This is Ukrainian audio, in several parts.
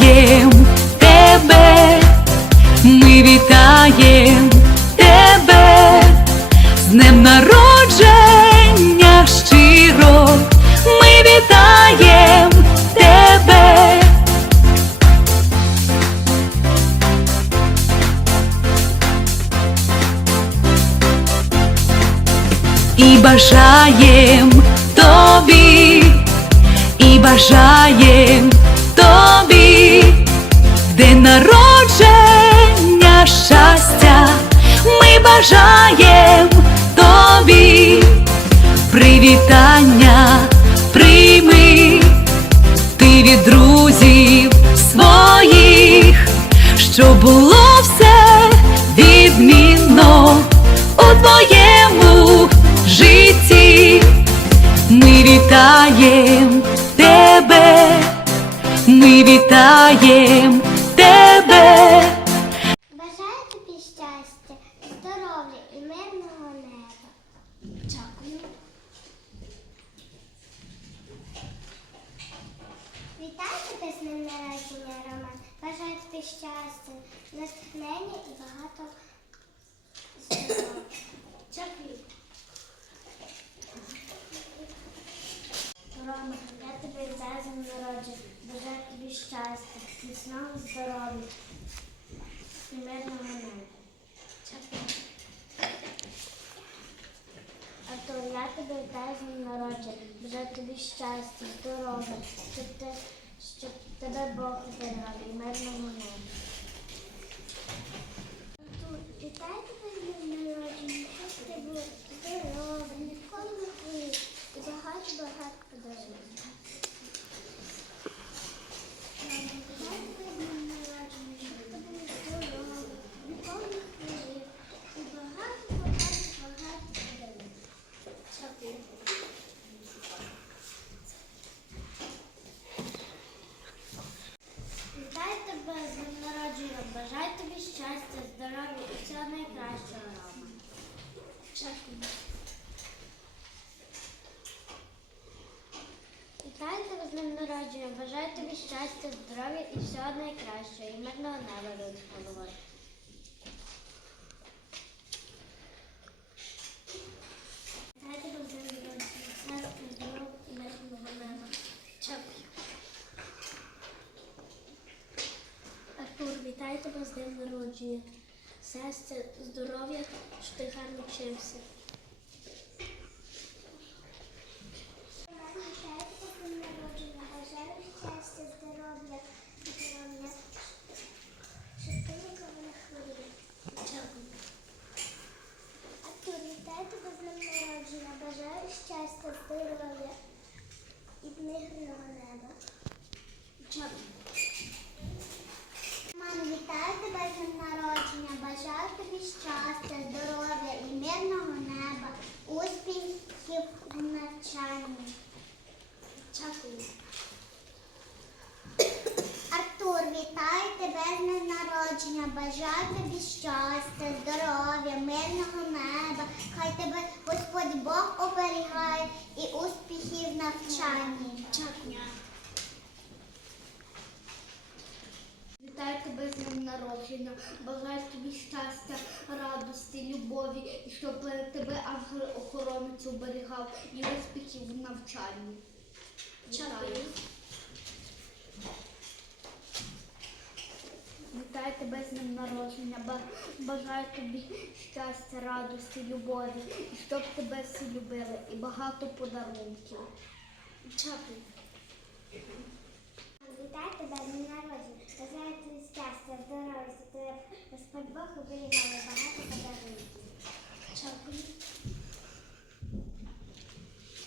Ми вітаєм було все відмінно у твоєму житті. Ми вітаєм тебе, ми вітаєм тебе. Бажаю тобі щастя, здоров'я і мирного неба. Дякую. Вітаю тебе з днем народження, Роман. Бажаю тобі щастя, натхнення і багато здоров'я. Дякую. Рома, я тебе вітаю з народження. Бажаю тобі щастя, міцного здоров'я і мирного неба. Я тебе вітаю з народження. Бажаю тобі щастя, здоров'я, щоб, те, щоб тебе Бог оберігав і мирного неба. Вітаю тебе з днем народження. Щоб ти був здоровий, ніколи не хворів і багато-багато подарунків. Вітаю тебе з днем народження, щоб ти був здоровий, ніколи не хворів і багато-багато-багато подарунків. Дякую. Вітаю тебе з днем народження. Бажаю тобі щастя, здоров'я і всього найкращого, Рома. Дякую. Вітаю тебе з днем народження. Бажаю тобі щастя, здоров'я і всього найкращого. І мирного неба над головою. Вітаю тебе з днем народження. Щастя, здоров'я і мирного неба. Дякую. Артур, вітаю тебе днем народження. Щастя, здоров'я, що ти гарно вчився. Вітаю тебе з днем народження. Бажаю щастя, здоров'я, здоров'я, щоб ти ніколи не хворів. Дякую. Артур, вітаю тебе з днем народження. Бажаю щастя, здоров'я і мирного неба. Дякую. Мам, вітаю тебе з днем народження. Бажаю тобі щастя, здоров'я і мирного неба, успіхів в навчанні. Дякую. Артур, вітаю тебе з днем народження. Бажаю тобі щастя, здоров'я, мирного неба. Хай тебе Господь Бог оберігає і успіхів навчанні. Вітаю тебе з днем народження, бажаю тобі щастя, радості, любові, і щоб тебе ангел-охоронець оберігав і успіхів в навчанні. Вітаю. Вітаю тебе з днем народження, бажаю тобі щастя, радості, любові, і щоб тебе всі любили, і багато подарунків. Дякую. Вітаю тебе з днем народження. Бажаю тобі щастя, здоров'я, щоб тебе Господь Бог оберігав багато подарунків. Дякую.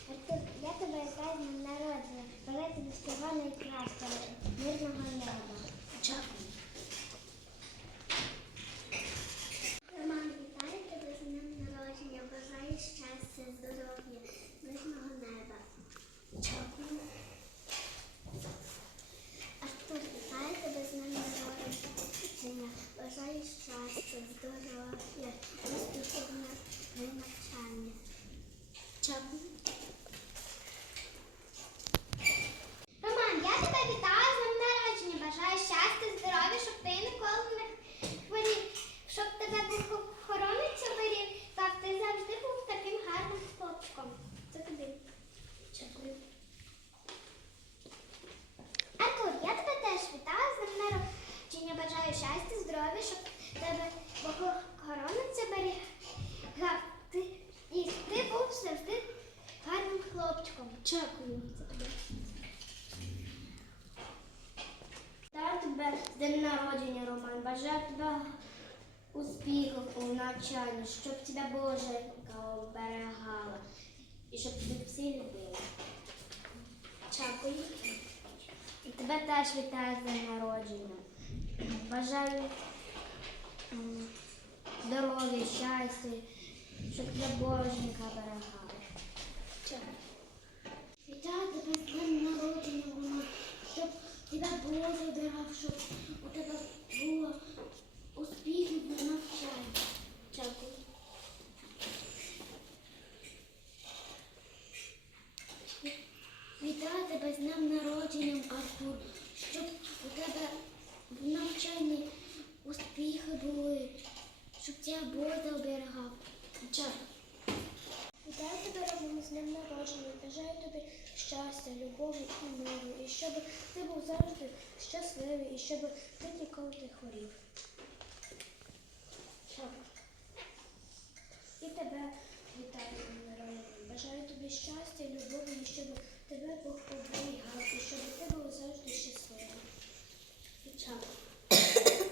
Артур, я тебе вітаю з днем народження. Бажаю тобі всього найкращого, мирного неба. Дякую. Роман, вітаю тебе з днем народження. Бажаю щастя, здоров'я, мирного неба. Дякую. Артур, вітаю тебе з днем народження. Бажаю щастя, здоров'я, успіхів на на навчанні. Дякую. Роман, я тебе вітаю з днем днем народження, Роман. Бажаю тебе успіхів у навчанні, щоб тебе Боженька оберегала і щоб тебе всі любили. Дякую. І тебе теж вітаю з днем народження. Бажаю здоров'я, щастя, щоб тебе Боженька оберегала. Дякую. Вітаю тебе з днем народження, щоб тебе Боже оберігав, щоб у тебе було успіхів у навчанні. Дякую. Вітаю тебе з днем народженням, Артур, щоб у тебе в навчанні успіхи були, щоб тебе Боже оберігав. Дякую. Вітаю тебе Роман, з днем народження. Бажаю тобі щастя, любові і миру, і щоб ти був завжди щасливий, і щоб ти ніколи не хворів. І тебе вітаю днем. Бажаю тобі щастя, любові, і щоб тебе Бог оберігав, і щоб ти був завжди щасливим.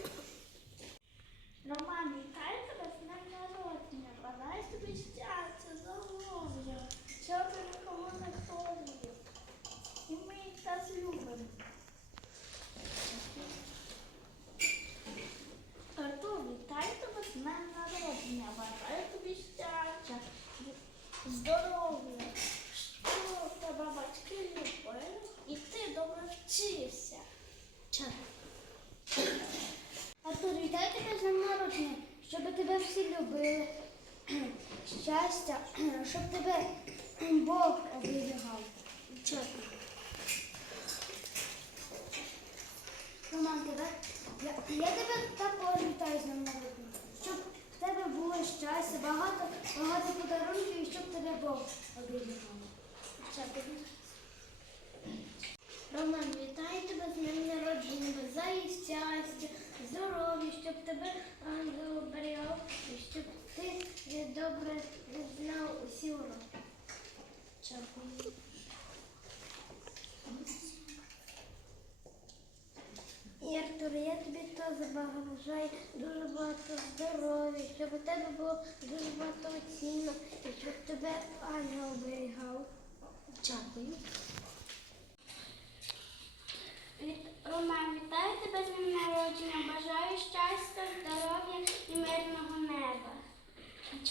Роман, вітаю тебе з днем народження. Бажаю тобі щастя, здоров'я, щоб ти нікого не хворів. І ми їх так любимо. Артур, вітаю тебе з днем народження. Бажаю тобі щастя, здоров'я, щоб тебе батьки любили і ти добре вчився. Дякую. Артур, вітаю тебе з днем народження, щоб тебе всі любили. Щастя, щоб тебе Бог оберігав. Дякую. Роман, тебе, я, тебе також вітаю. Щоб в тебе було щастя, багато, подарунків і щоб тебе Бог оберігав. Роман, вітаю тебе з днем народження, щастя, здоров'я, щоб тебе ангел оберігав, і щоб ти добре знав усі уроки. І Артур, я тобі теж бажаю дуже багато здоров'я, щоб у тебе було дуже багато оцінок, і щоб тебе ангел оберігав. Дякую. Від... Роман, вітаю тебе з днем народження. Бажаю щастя, здоров'я і мирного неба.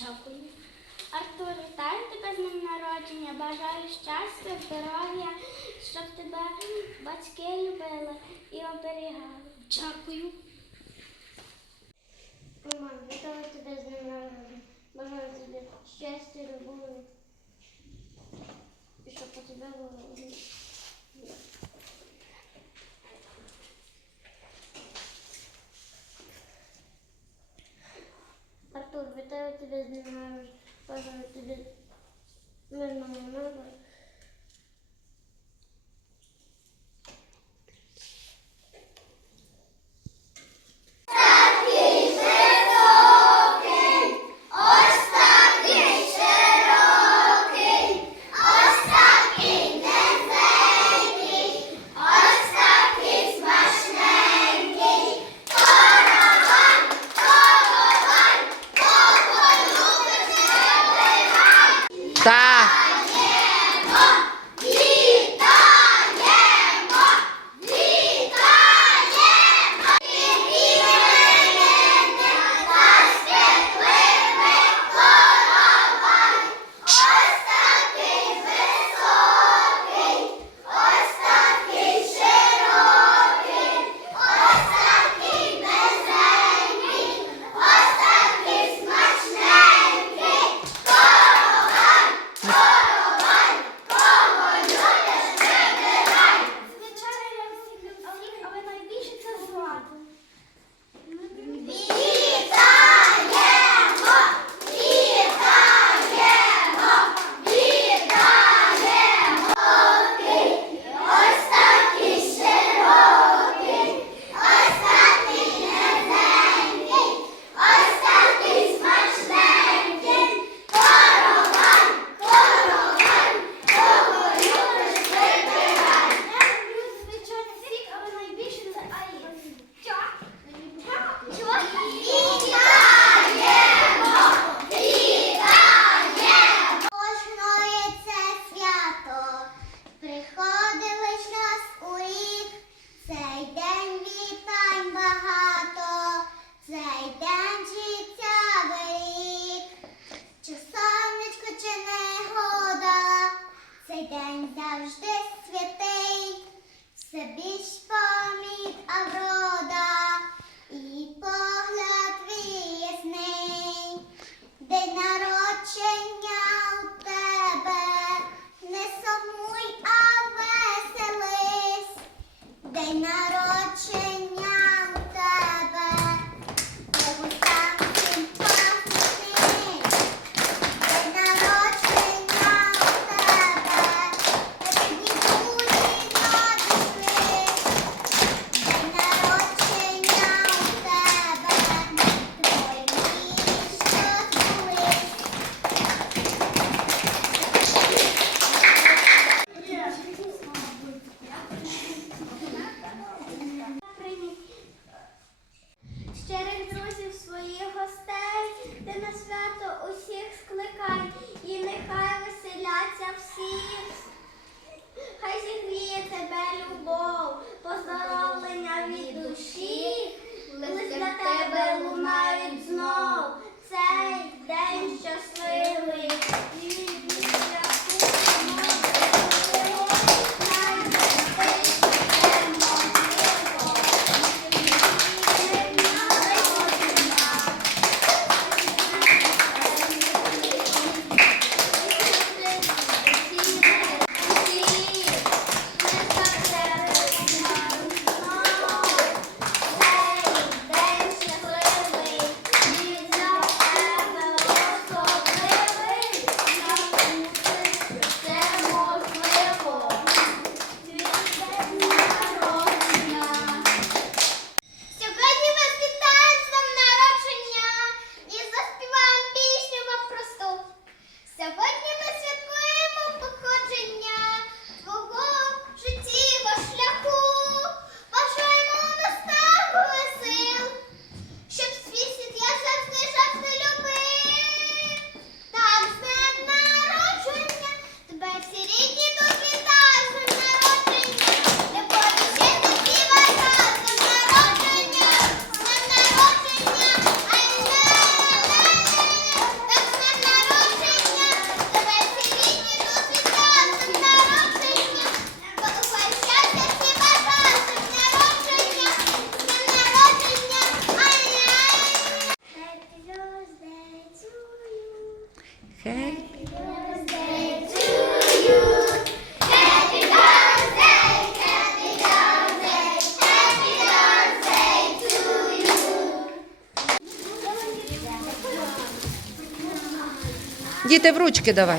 Дякую. Артур, вітаю тебе з днем народження. Бажаю щастя, здоров'я, щоб тебе батьки любили і оберігали. Дякую. Роман, вітаю тебе з днем народження. Бажаю тобі щастя, любові. І щоб у тебе було. Артур, вітаю тебе з днем народження. Бажаю Діти в ручки давай.